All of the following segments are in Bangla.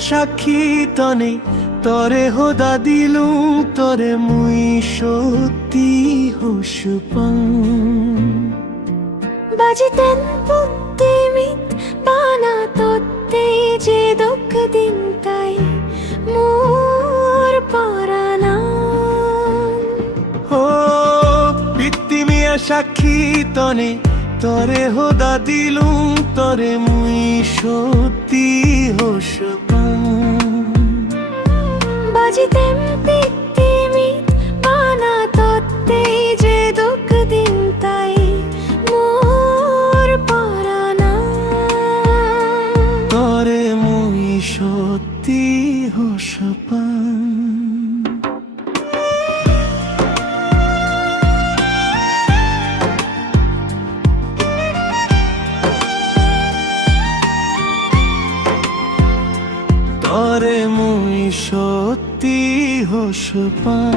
সাক্ষী তনে তরে হোদা দিলু তরে মুই সত্যি হুসুপাং বাজিতেন পুত্তিমিত বানা তত্তে যে দুঃখ দিন তাই মোর পরানা ও পিত্তি মিয়া সাক্ষী তনে তরে হোদা দিলু তরে মুই সত্যি হুসুপাং বাজিতেন পুত্তিমিত বানা তত্তে যে দুঃখ দিন তাই মোর পরানা তরে মুই সত্যি হুসুপাং তরে মুই সত্যি হুসুপাং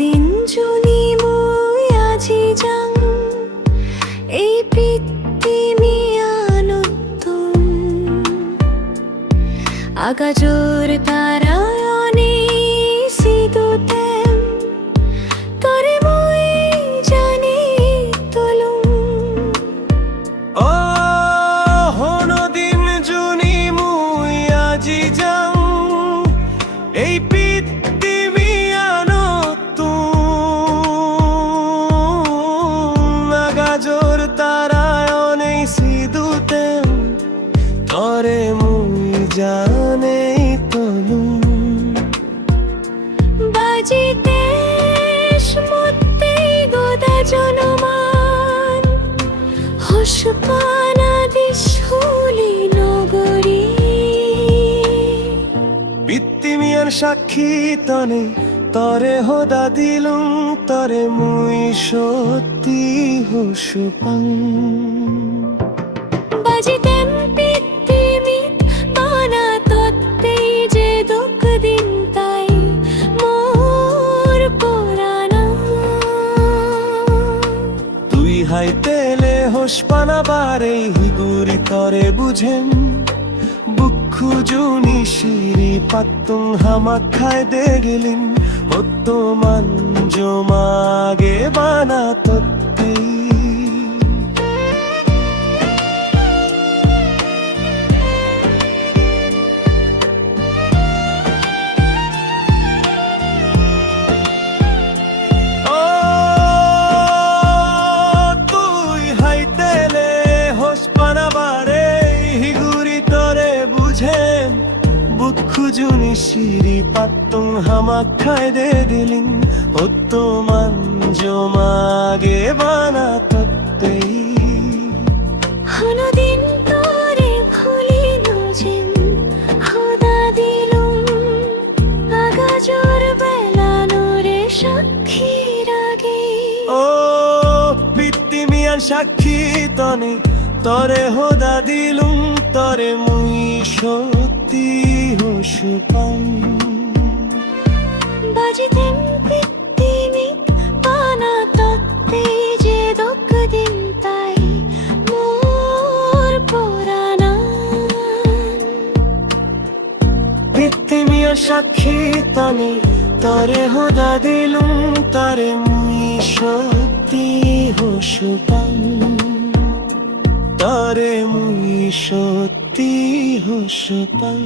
দিন জুনি মই আজি যাং এই পৃথিবী নতুন আকাশৰ তাৰায়ণে সিদুতেম তৰে মই জানি তলুং ও হনদিন জুনি মুই আজি যাং এই পৃথিবী নতুন আকাশৰ তারায়ণে সিদুতেম তরে মুই জানে তলুং বাজিতে স্মৃতি গোদা জনমান হুসুপানা দিশুলি নগরী পিত্তি মিয়ার সাক্ষী তনে তরে হোদা দিলুম তরে মুই সত্যি হুসুপাং বাজিতেন পৃথিবীত বানা তত্তে যে দুঃখ দিন তাই মোর পরানা তুই হাইতেলে হোসপানা বারে হিগুরি তরে বুঝেন বুক্ষু জুনি শিরি পাত্তুং হামাক খায় দে গেলিন হতো মান জমাগে বানা তত্তে ও তুই হাইতেলে হোসপানা বারে হিগুরি তরে বুঝেম বুক্ষু জুনি শিরি পাত্তুং হামাক খায় দে দিলিং হতো মান জমাগে বানা তত্তে হনদিন তরে ভুলিনু যেন হোদা দিলুম আকাশৰ বেলানোরে সাক্ষী রাগে ও পিত্তি মিয়ার সাক্ষী তনে তরে হোদা দিলুম তরে মুই সত্যি হুসুপাং বাজিতেন পৃথিবীত বানা তত্তে যে দুঃখ দিন তাই মোর পরানা পিত্তি মিয়ার সাক্ষী তনে তরে হোদা দিলুম তরে মুই সত্যি হুসুপাং তরে মুই সত্যি হুসুপাং